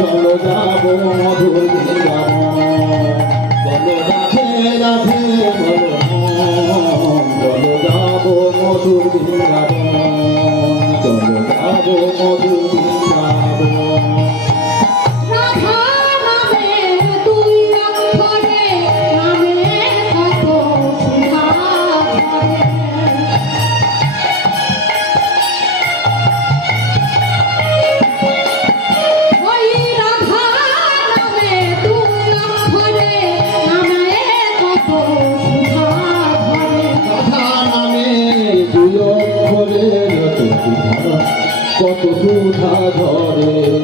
চলো যাব মধুর বলো রাধে রাধে বলো যাব মধুর চলো যাব মধুর কত সুধা ধরে